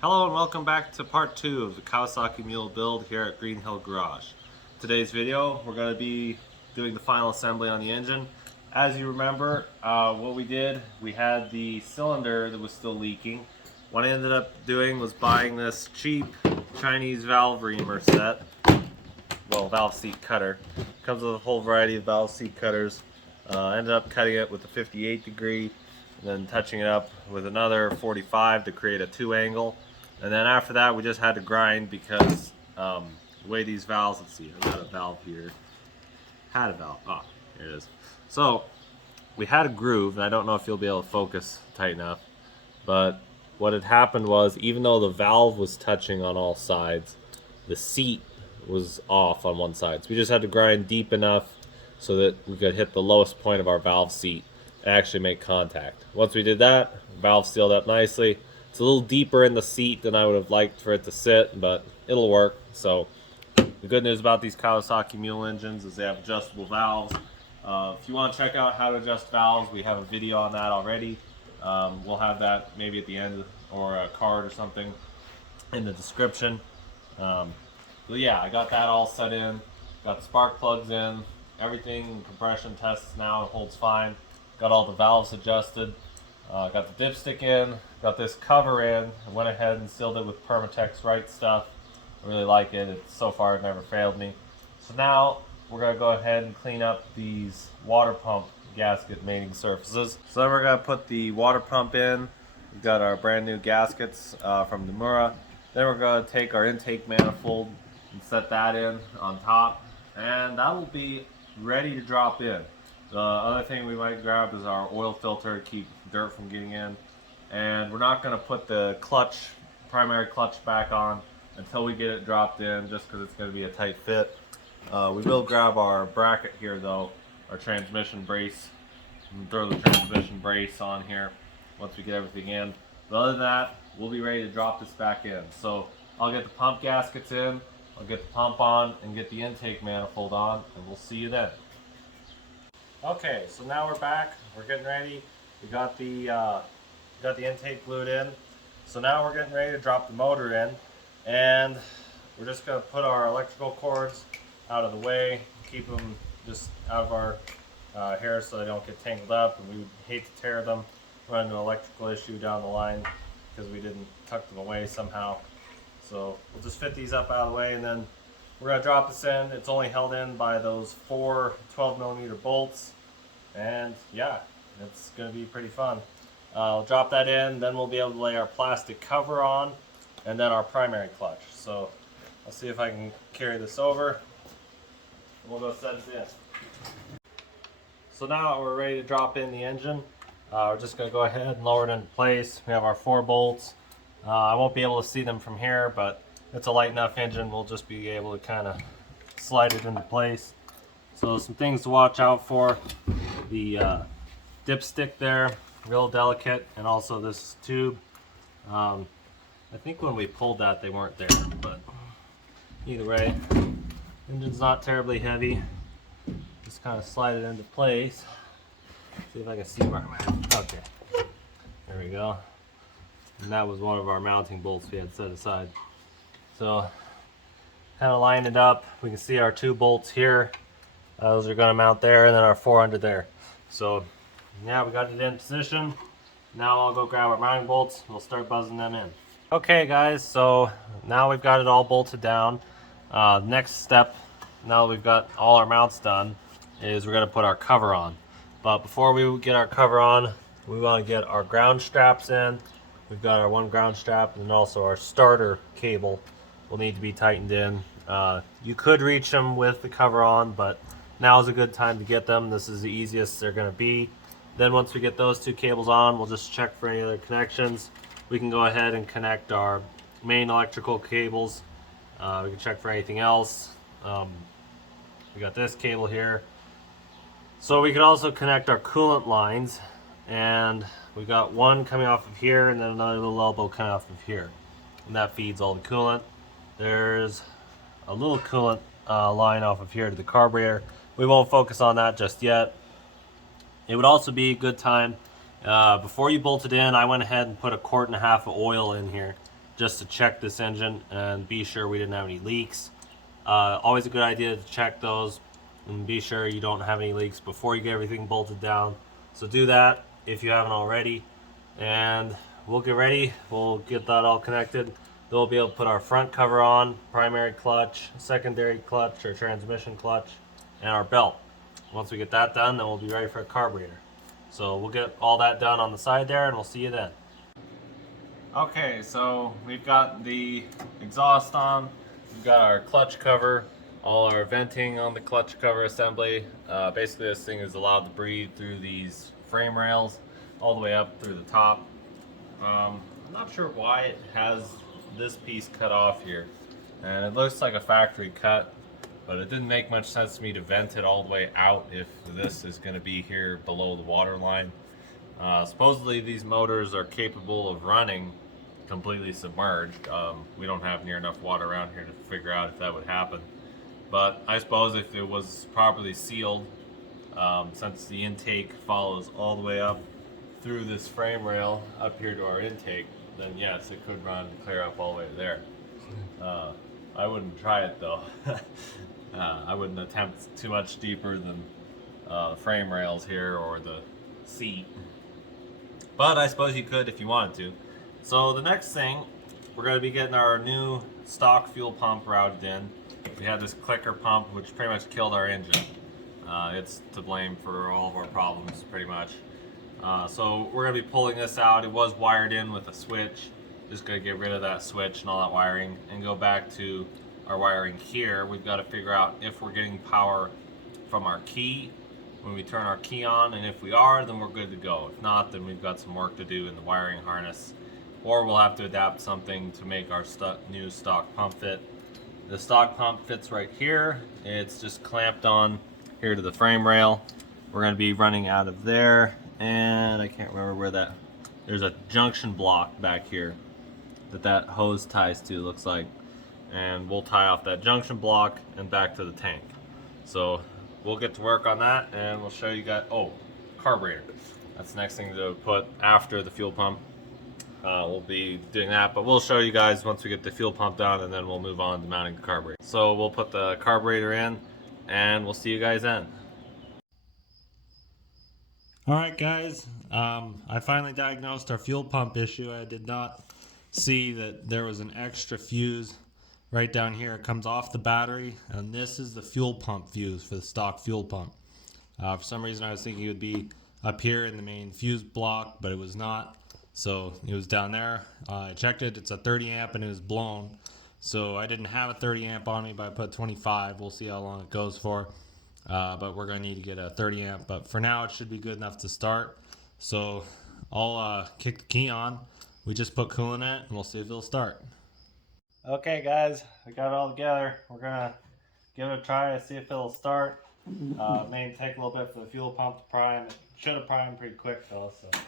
Hello and welcome back to part 2 of the Kawasaki Mule build here at Green Hill Garage. Today's video, we're going to be doing the final assembly on the engine. As you remember, what we did, we had the cylinder that was still leaking. What I ended up doing was buying this cheap Chinese valve reamer set. Well, valve seat cutter. Comes with a whole variety of valve seat cutters. Ended up cutting it with a 58 degree, and then touching it up with another 45 to create a 2 angle. And then after that, we just had to grind because the way these valves, let's see, I've got a valve here. Had a valve, here it is. So we had a groove, and I don't know if you'll be able to focus tight enough, but what had happened was, even though the valve was touching on all sides, the seat was off on one side. So we just had to grind deep enough so that we could hit the lowest point of our valve seat and actually make contact. Once we did that, valve sealed up nicely. It's a little deeper in the seat than I would have liked for it to sit, but it'll work. So the good news about these Kawasaki Mule engines is they have adjustable valves. If you want to check out how to adjust valves, we have a video on that already. We'll have that maybe at the end, or a card or something in the description. But yeah, I got that all set in, got the spark plugs in, everything, compression tests now, it holds fine. Got all the valves adjusted, got the dipstick in, got this cover in. I went ahead and sealed it with Permatex Right stuff. I really like it. It's so far it never failed me. So now we're going to go ahead and clean up these water pump gasket mating surfaces. So then we're going to put the water pump in. We've got our brand new gaskets from Nomura. Then we're going to take our intake manifold and set that in on top, and that will be ready to drop in. The other thing we might grab is our oil filter to keep dirt from getting in, and we're not going to put the primary clutch back on until we get it dropped in, just because it's going to be a tight fit. We will grab our bracket here though, our transmission brace, and throw the transmission brace on here once we get everything in. But other than that, we'll be ready to drop this back in. So I'll get the pump gaskets in, I'll get the pump on, and get the intake manifold on, and we'll see you then. Okay, so now we're back. We're getting ready. We got the intake glued in. So now we're getting ready to drop the motor in, and we're just going to put our electrical cords out of the way, keep them just out of our hair so they don't get tangled up, and we would hate to tear them, run into an electrical issue down the line because we didn't tuck them away somehow. So we'll just fit these up out of the way, and then we're going to drop this in. It's only held in by those 4 12mm bolts, and yeah, it's going to be pretty fun. We'll drop that in, then we'll be able to lay our plastic cover on, and then our primary clutch. So I'll see if I can carry this over, and we'll go set it in. So now we're ready to drop in the engine. We're just going to go ahead and lower it into place. We have our 4 bolts. I won't be able to see them from here, but it's a light enough engine, we'll just be able to kind of slide it into place. So some things to watch out for: the dipstick there, real delicate, and also this tube. I think when we pulled that they weren't there, but either way, engine's not terribly heavy. Just kind of slide it into place. See if I can see where I'm at. Okay, there we go. And that was one of our mounting bolts we had set aside. So kind of line it up. We can see our 2 bolts here. Those are going to mount there, and then our 4 under there. So yeah, we got it in position. Now I'll go grab our mounting bolts. We'll start buzzing them in. Okay guys, so now we've got it all bolted down. Next step, now that we've got all our mounts done, is we're going to put our cover on. But before we get our cover on, we want to get our ground straps in. We've got our 1 ground strap, and also our starter cable will need to be tightened in. You could reach them with the cover on, but now is a good time to get them. This is the easiest they're going to be. Then once we get those 2 cables on, we'll just check for any other connections. We can go ahead and connect our main electrical cables. We can check for anything else. We got this cable here. So we could also connect our coolant lines, and we got one coming off of here, and then another little elbow coming off of here, and that feeds all the coolant. There's a little coolant line off of here to the carburetor. We won't focus on that just yet. It would also be a good time, before you bolt it in, I went ahead and put 1.5 quarts of oil in here. just to check this engine and be sure we didn't have any leaks. Always a good idea to check those and be sure you don't have any leaks before you get everything bolted down. So do that if you haven't already, and we'll get ready. We'll get that all connected. Then we'll be able to put our front cover on, primary clutch, secondary clutch or transmission clutch, and our belt. Once we get that done, then we'll be ready for a carburetor. So we'll get all that done on the side there, and we'll see you then. Okay, so we've got the exhaust on, we've got our clutch cover, all our venting on the clutch cover assembly. Basically this thing is allowed to breathe through these frame rails all the way up through the top. I'm not sure why it has this piece cut off here, and it looks like a factory cut, but it didn't make much sense to me to vent it all the way out if this is going to be here below the water line. Supposedly these motors are capable of running completely submerged. We don't have near enough water around here to figure out if that would happen, but I suppose if it was properly sealed, since the intake follows all the way up through this frame rail up here to our intake, then yes, it could run clear up all the way to there. I wouldn't try it though. I wouldn't attempt too much deeper than frame rails here or the seat, but I suppose you could if you wanted to. So the next thing, we're going to be getting our new stock fuel pump routed in. We had this clicker pump which pretty much killed our engine. It's to blame for all of our problems pretty much. So we're going to be pulling this out. It was wired in with a switch. Just going to get rid of that switch and all that wiring and go back to our wiring here. We've got to figure out if we're getting power from our key when we turn our key on, and if we are, then we're good to go. If not, then we've got some work to do in the wiring harness, or we'll have to adapt something to make our new stock pump fit. The stock pump fits right here. It's just clamped on here to the frame rail. We're going to be running out of there, and I can't remember where that, there's a junction block back here that hose ties to, looks like, and we'll tie off that junction block and back to the tank. So we'll get to work on that, and we'll show you guys. Oh, carburetor, that's the next thing to put after the fuel pump. We'll be doing that, but we'll show you guys once we get the fuel pump down, and then we'll move on to mounting the carburetor. So we'll put the carburetor in, and we'll see you guys then. Alright guys, I finally diagnosed our fuel pump issue. I did not see that there was an extra fuse right down here. It comes off the battery, and this is the fuel pump fuse for the stock fuel pump. For some reason I was thinking it would be up here in the main fuse block, but it was not. So it was down there. I checked it, it's a 30 amp and it was blown. So I didn't have a 30 amp on me, but I put 25. We'll see how long it goes for. But we're going to need to get a 30 amp. But for now, it should be good enough to start. So I'll kick the key on. We just put coolant in it, and we'll see if it'll start. Okay, guys, we got it all together. We're going to give it a try to see if it'll start. It may take a little bit for the fuel pump to prime. It should have primed pretty quick, though. So